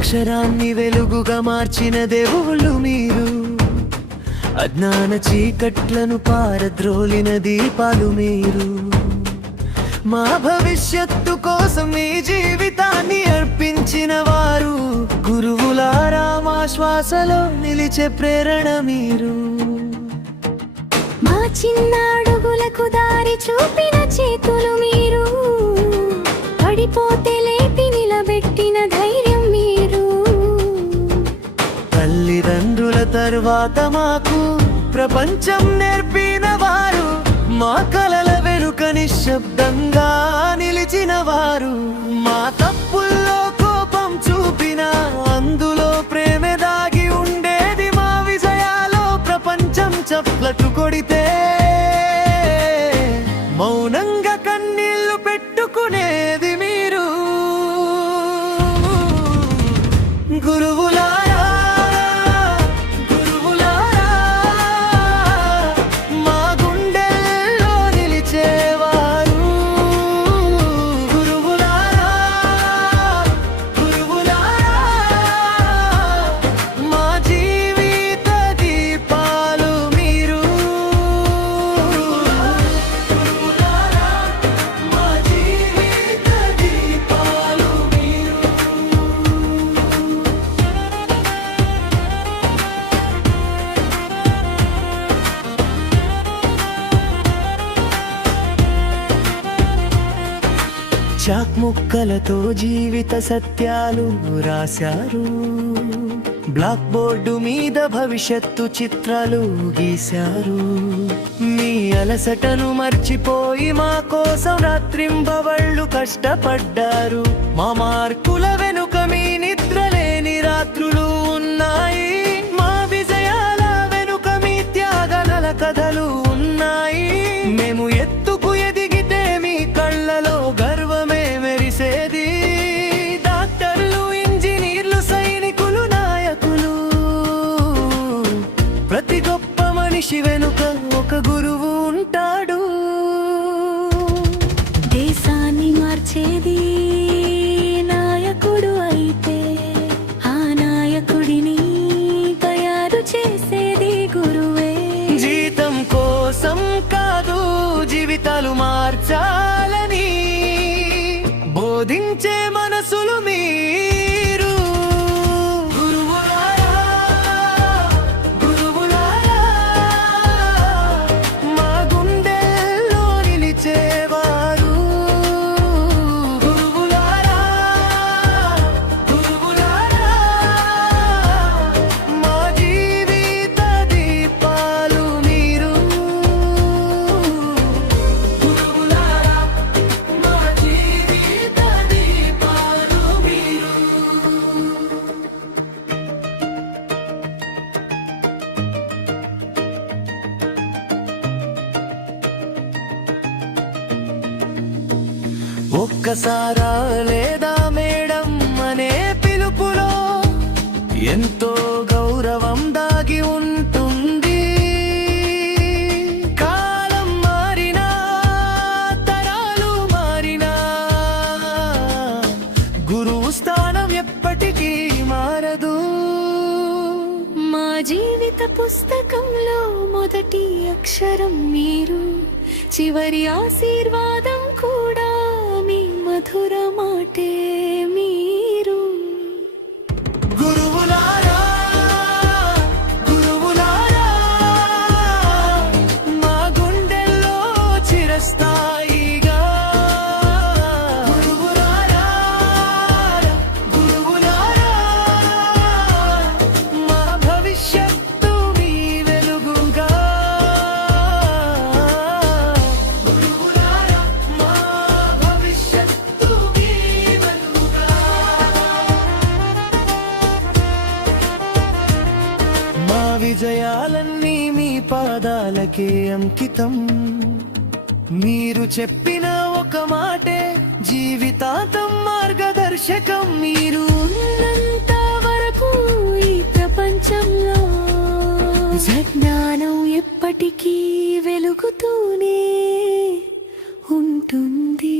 అక్షరాన్ని వెలుగుగా మార్చిన దేవుళ్ళు మీరు, అజ్ఞాన చీకట్లను పారద్రోలిన దీపాలు మీరు. మా భవిష్యత్తు కోసం మీ జీవితాన్ని అర్పించిన వారు, గురువులారా మా శ్వాసలో నిలిచే ప్రేరణ మీరు. మా చిన్న అడుగులకు దారి చూపిన చేతులు మీరు, పడిపోతే లేపి నిలబెట్టిన ధైర్యం మీరు. తల్లిదండ్రుల తర్వాత మాకు ప్రపంచం నేర్పిన వారు, మా కలల వెనుక నిశ్శబ్దంగా నిలిచిన వారు. మా తప్పుల్లో కోపం చూపిన అందులో ప్రేమే దాగి ఉండేది. మా విజయాలో ప్రపంచం చప్పట్లు కొడితే మౌనంగా కన్నీళ్లు పెట్టుకునేది మీరు. గురువులారా గురువులారా మా గుండెల్లో నిలిచేవారు. గురువులారా గురువులారా మా జీవిత దీపాలు మీరు. గురువులారా మా జీవిత దీపాలు మీరు. చాక్ ముక్కలతో జీవిత సత్యాలు రాశారు, బ్లాక్ బోర్డు మీద భవిష్యత్తు చిత్రాలు గీశారు. మీ అలసటను మర్చిపోయి మా కోసం రాత్రింబవళ్ళు కష్టపడ్డారు. మా మార్కుల వెనుక మీ నిద్రలేని రాత్రులు ఉన్నాయి. మా విజయాల వెనుక మీ త్యాగల కథలు ఉన్నాయి. మేము ఎత్తుకు ఎదిగితే మీ కళ్ళలో గర్వమే మెరిసేది. డాక్టర్లు, ఇంజనీర్లు, సైనికులు, నాయకులు, ప్రతి గొప్ప మనిషి వెనుక ఒక గురువు ఉంటాడు. దేశాన్ని మార్చేది నాయకుడు అయితే, ఆ నాయకుడిని తయారు చేసేది గురువే. జీతం కోసం కాదు, జీవితాలు మార్చాలని బోధించే మనసులు మీరు. గురువులారా గురువులారా మా గుండెల్లో నిలిచేవారు. గురువులారా గురువులారా మా జీవిత దీపాలు మీరు. గురువులారా మా జీవిత దీపాలు మీరు. ఒక్కసారా లేదా మేడం అనే పిలుపులో ఎంతో గౌరవం దాగి ఉంటుంది. కాలం మారినా, తరాలు మారినా, గురువు స్థానం ఎప్పటికీ మారదు. మా జీవిత పుస్తకంలో మొదటి అక్షరం మీరు, చివరి ఆశీర్వాదం కూడా మీ మధుర మాటే మీరు. గురువులారా గురువులారా మా గుండెల్లో చిరస్థాయిగా. గురువులారా గురువులారా మా భవిష్యత్తు మీ వెలుగుగా. గురువులారా మా భవిష్యత్తు మీ వెలుగుగా. మా విజయాలన్నీ మీ పాదాలకే అంకితం. మీరు చెప్పిన ఒక మాటే జీవితాంతం మార్గదర్శకం. మీరు ఉన్నంత వరకు ఈ ప్రపంచంలో జ్ఞానం ఎప్పటికీ వెలుగుతూనే ఉంటుంది.